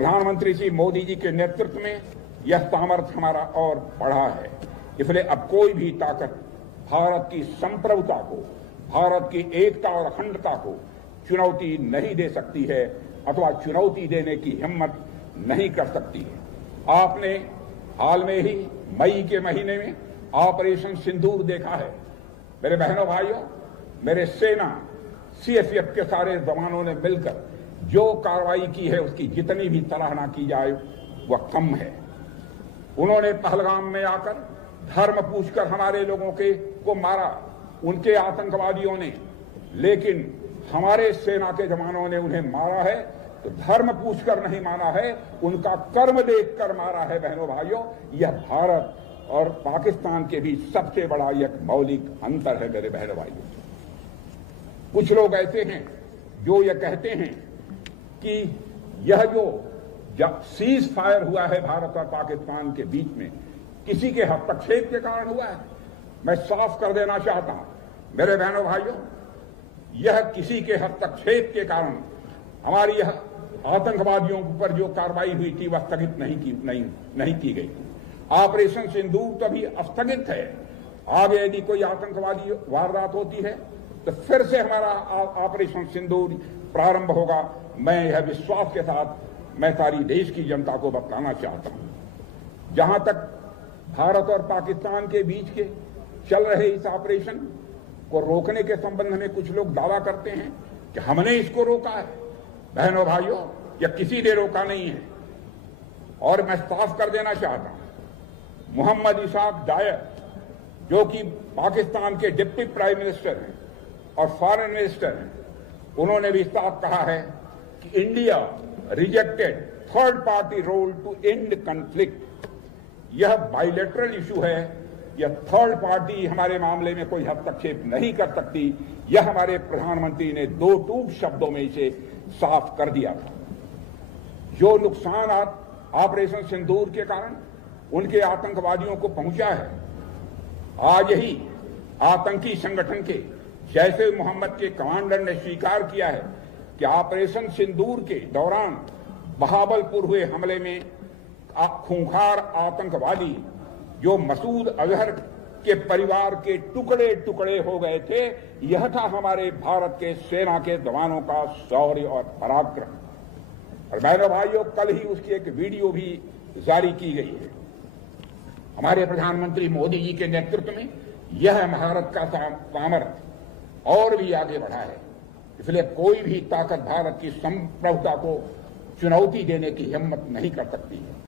प्रधानमंत्री श्री मोदी जी के नेतृत्व में यह सामर्थ्य हमारा और बढ़ा है। इसलिए अब कोई भी ताकत भारत की संप्रभुता को, भारत की एकता और अखंडता को चुनौती नहीं दे सकती है अथवा चुनौती देने की हिम्मत नहीं कर सकती है। आपने हाल में ही मई के महीने में ऑपरेशन सिंदूर देखा है। मेरे बहनों भाइयों, मेरे सेना सीएसएफ के सारे जवानों ने मिलकर जो कार्रवाई की है उसकी जितनी भी सराहना की जाए वह कम है। उन्होंने पहलगाम में आकर धर्म पूछकर हमारे लोगों को मारा, उनके आतंकवादियों ने, लेकिन हमारे सेना के जवानों ने उन्हें मारा है तो धर्म पूछकर नहीं मारा है, उनका कर्म देखकर मारा है। बहनों भाइयों, यह भारत और पाकिस्तान के बीच सबसे बड़ा एक मौलिक अंतर है। मेरे बहनों भाइयों, कुछ लोग ऐसे हैं जो यह कहते हैं कि यह जो सीज फायर हुआ है भारत और पाकिस्तान के बीच में किसी के हस्तक्षेप के कारण हुआ है। मैं साफ कर देना चाहता हूं मेरे बहनों भाइयों, यह किसी के हस्तक्षेप के कारण हमारी यह आतंकवादियों पर जो कार्रवाई हुई थी वह स्थगित नहीं की गई। ऑपरेशन सिंदूर तो अभी स्थगित है। आगे यदि कोई आतंकवादी वारदात होती है तो फिर से हमारा ऑपरेशन सिंदूर प्रारंभ होगा। मैं यह विश्वास के साथ मैं सारी देश की जनता को बताना चाहता हूं। जहां तक भारत और पाकिस्तान के बीच के चल रहे इस ऑपरेशन को रोकने के संबंध में कुछ लोग दावा करते हैं कि हमने इसको रोका है। बहनों भाइयों, यह किसी ने रोका नहीं है। और मैं साफ कर देना चाहता हूं, मोहम्मद इसाक डायर जो कि पाकिस्तान के डिप्टी प्राइम मिनिस्टर हैं और फॉरेन मिनिस्टर हैं, उन्होंने भी साफ कहा है कि India rejected third party role to end conflict. यह बाइलेटरल इशू है, यह थर्ड पार्टी हमारे मामले में कोई हस्तक्षेप नहीं कर सकती। यह हमारे प्रधानमंत्री ने दो टूक शब्दों में इसे साफ कर दिया था। जो नुकसान ऑपरेशन सिंदूर के कारण उनके आतंकवादियों को पहुंचा है, आज ही आतंकी संगठन के जैश ए मोहम्मद के कमांडर ने स्वीकार किया है कि ऑपरेशन सिंदूर के दौरान बहावलपुर हुए हमले में खूंखार आतंकवादी जो मसूद अजहर के परिवार के टुकड़े टुकड़े हो गए थे, यह था हमारे भारत के सेना के जवानों का शौर्य और पराक्रम। और बहनों भाइयों, कल ही उसकी एक वीडियो भी जारी की गई है। हमारे प्रधानमंत्री मोदी जी के नेतृत्व में यह भारत का सामर्थ्य और भी आगे बढ़ा है। इसलिए कोई भी ताकत भारत की संप्रभुता को चुनौती देने की हिम्मत नहीं कर सकती है।